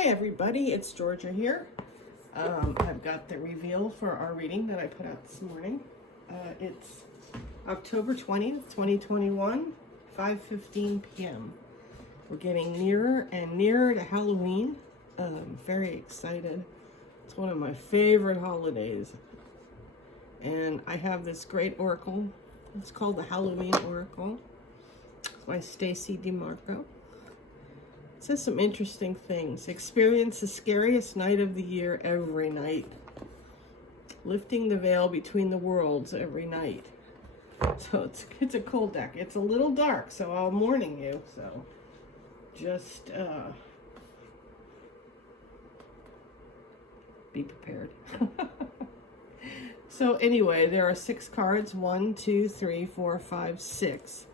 Hi everybody, it's Georgia here. I've got the reveal for our reading that I put out this morning. It's October 20th, 2021, 5:15 p.m. We're getting nearer and nearer to Halloween. Very excited. It's one of my favorite holidays. And I have this great oracle. It's called the Halloween Oracle. It's by Stacy DeMarco. It says some interesting things. Experience the scariest night of the year every night. Lifting the veil between the worlds every night. So it's a cool deck. It's a little dark, so I'm warning you. So just be prepared. So anyway, there are 6 cards. 1, 2, 3, 4, 5, 6.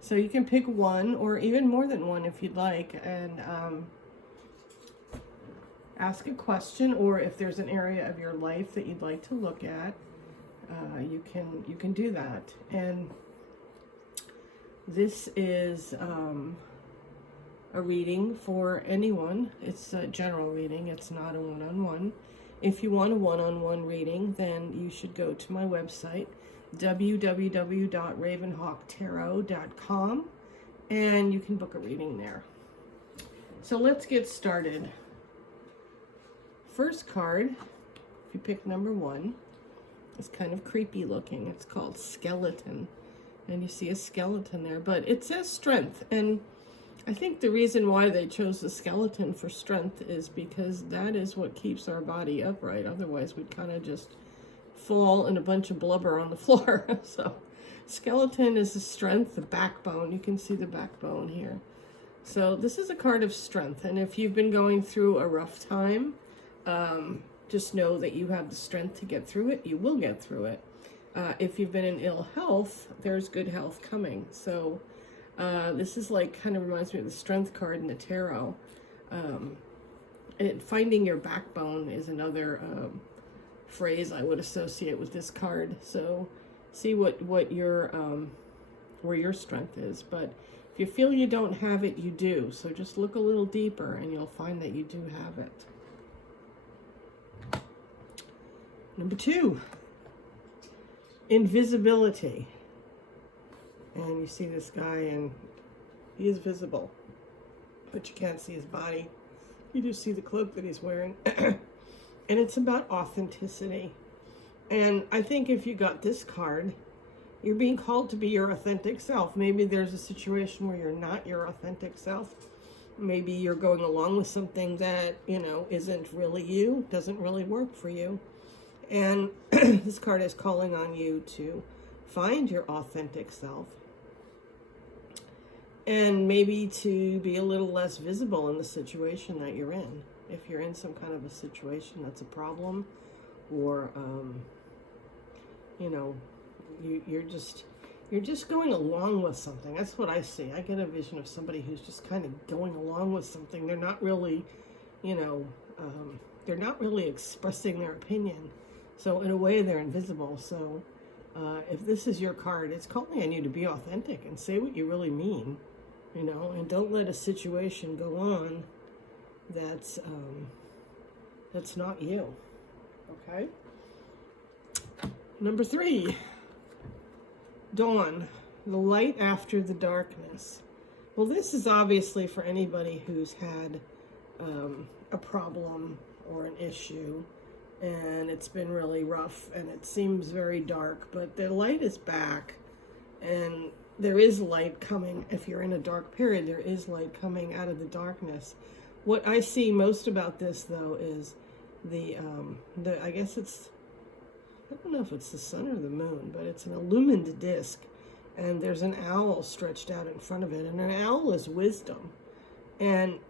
So you can pick one or even more than one if you'd like, and ask a question, or if there's an area of your life that you'd like to look at, you can do that. And this is a reading for anyone. It's a general reading. It's not a one-on-one. If you want a one-on-one reading, then you should go to my website, www.ravenhawktarot.com, and you can book a reading there. So let's get started. First card, if you pick number 1, is kind of creepy looking. It's called Skeleton, and you see a skeleton there, but it says strength. And I think the reason why they chose the skeleton for strength is because that is what keeps our body upright. Otherwise, we'd kind of just fall in a bunch of blubber on the floor. So skeleton is the strength, the backbone. You can see the backbone here. So this is a card of strength, and if you've been going through a rough time, just know that you have the strength to get through it. You will get through it. If you've been in ill health, there's good health coming. So this is like, kind of reminds me of the strength card in the tarot. Finding your backbone is another phrase I would associate with this card. So see what your where your strength is. But if you feel you don't have it, you do. So just look a little deeper and you'll find that you do have it. Number 2, invisibility. And you see this guy, and he is visible, but you can't see his body. You just see the cloak that he's wearing. And it's about authenticity. And I think if you got this card, you're being called to be your authentic self. Maybe there's a situation where you're not your authentic self. Maybe you're going along with something that, isn't really you, doesn't really work for you. And this card is calling on you to find your authentic self. And maybe to be a little less visible in the situation that you're in. If you're in some kind of a situation that's a problem, or you're just going along with something. That's what I see. I get a vision of somebody who's just kind of going along with something. They're not really, they're not really expressing their opinion. So in a way, they're invisible. So if this is your card, it's calling on you to be authentic and say what you really mean, and don't let a situation go on that's not you. Okay. Number 3, dawn, the light after the darkness. Well, this is obviously for anybody who's had a problem or an issue, and it's been really rough, and it seems very dark, but the light is back, and there is light coming. If you're in a dark period, there is light coming out of the darkness. What I see most about this, though, is I guess it's, I don't know if it's the sun or the moon, but it's an illumined disc, and there's an owl stretched out in front of it, and an owl is wisdom. And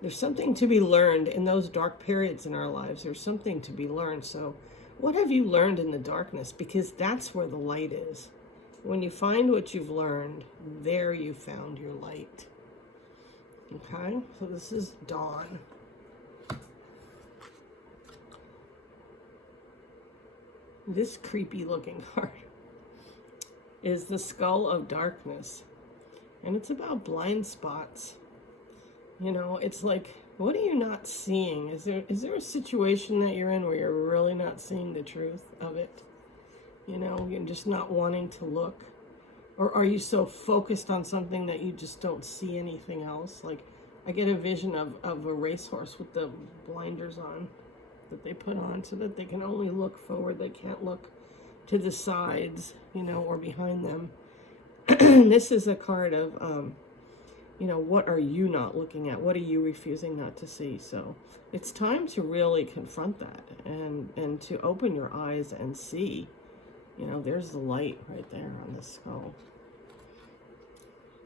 there's something to be learned in those dark periods in our lives. There's something to be learned. So what have you learned in the darkness? Because that's where the light is. When you find what you've learned, there you found your light. Okay, so this is dawn. This creepy looking card is the Skull of Darkness. And it's about blind spots. You know, it's like, what are you not seeing? Is there a situation that you're in where you're really not seeing the truth of it? You know, you're just not wanting to look? Or are you so focused on something that you just don't see anything else? Like, I get a vision of a racehorse with the blinders on that they put on so that they can only look forward. They can't look to the sides, you know, or behind them. This is a card of, you know, what are you not looking at? What are you refusing not to see? So it's time to really confront that and to open your eyes and see. You know, there's the light right there on the skull.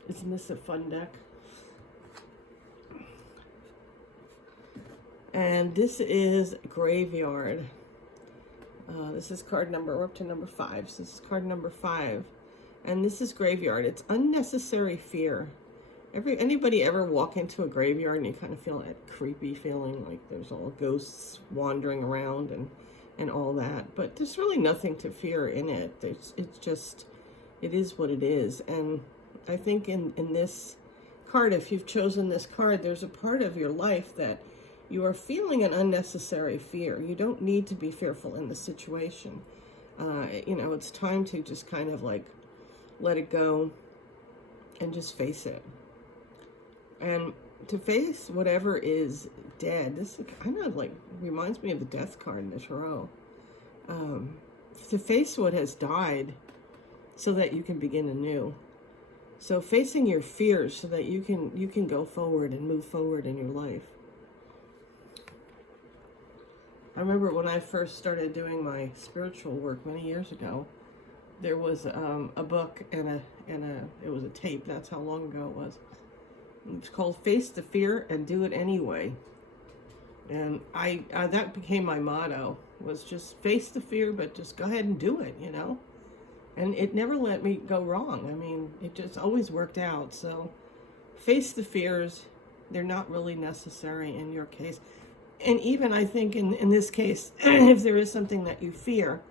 Isn't this a fun deck? And this is Graveyard. This is card number, we're up to number 5. So this is card number 5. And this is Graveyard. It's unnecessary fear. Anybody ever walk into a graveyard and you kind of feel that creepy feeling like there's all ghosts wandering around and all that? But there's really nothing to fear in it. It's just, it is what it is. And I think in this card, if you've chosen this card, there's a part of your life that you are feeling an unnecessary fear. You don't need to be fearful in the situation. You know, it's time to just kind of like let it go and just face it. And to face whatever is dead, this kind of like reminds me of the Death card in the Tarot. To face what has died so that you can begin anew. So facing your fears so that you can go forward and move forward in your life. I remember when I first started doing my spiritual work many years ago, there was a book and it was a tape. That's how long ago it was. It's called Face the Fear and Do It Anyway. And I that became my motto, was just face the fear, but just go ahead and do it, you know? And it never let me go wrong. I mean, it just always worked out. So face the fears. They're not really necessary in your case. And even I think in this case, if there is something that you fear,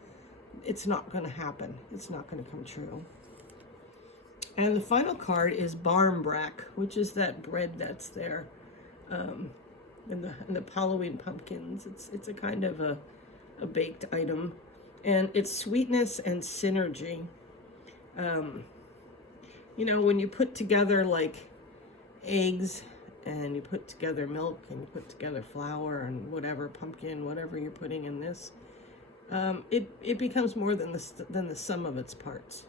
it's not going to happen. It's not going to come true. And the final card is Barmbrack, which is that bread that's there in the Halloween pumpkins. It's a kind of a baked item. And it's sweetness and synergy. You know, when you put together like eggs and you put together milk and you put together flour and whatever, pumpkin, whatever you're putting in this, it becomes more than the sum of its parts.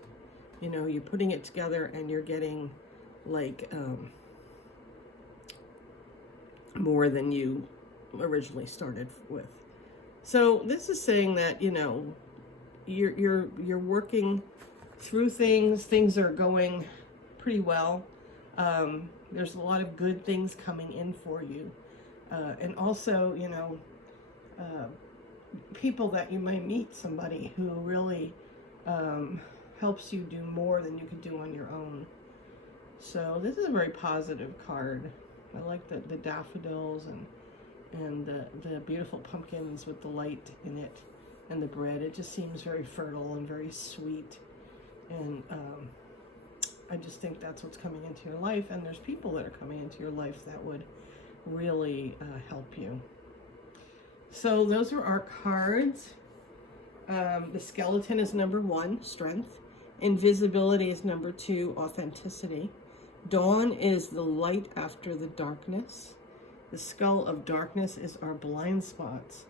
You know, you're putting it together and you're getting like more than you originally started with. So this is saying that, you know, you're working through things. Things are going pretty well. There's a lot of good things coming in for you. And also, you know, people that you might meet, somebody who really helps you do more than you could do on your own. So this is a very positive card. I like the daffodils and the beautiful pumpkins with the light in it and the bread. It just seems very fertile and very sweet. And I just think that's what's coming into your life. And there's people that are coming into your life that would really help you. So those are our cards. The skeleton is number 1, strength. Invisibility is number 2, authenticity. Dawn is the light after the darkness. The skull of darkness is our blind spots.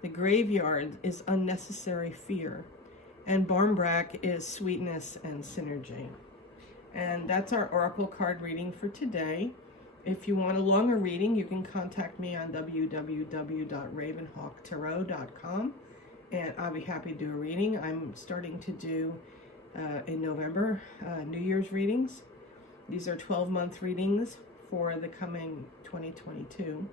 The graveyard is unnecessary fear. And Barmbrack is sweetness and synergy. And that's our oracle card reading for today. If you want a longer reading, you can contact me on www.ravenhawktarot.com, and I'll be happy to do a reading. I'm starting to do, in November, New Year's readings. These are 12-month readings for the coming 2022.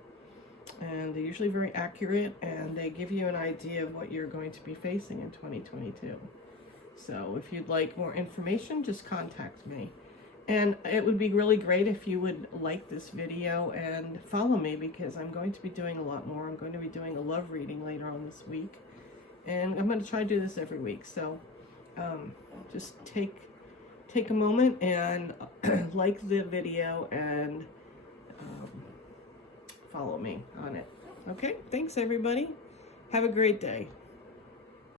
And they're usually very accurate, and they give you an idea of what you're going to be facing in 2022. So if you'd like more information, just contact me. And it would be really great if you would like this video and follow me, because I'm going to be doing a lot more. I'm going to be doing a love reading later on this week. And I'm going to try to do this every week. So just take a moment and like the video and follow me on it. Okay, thanks everybody. Have a great day.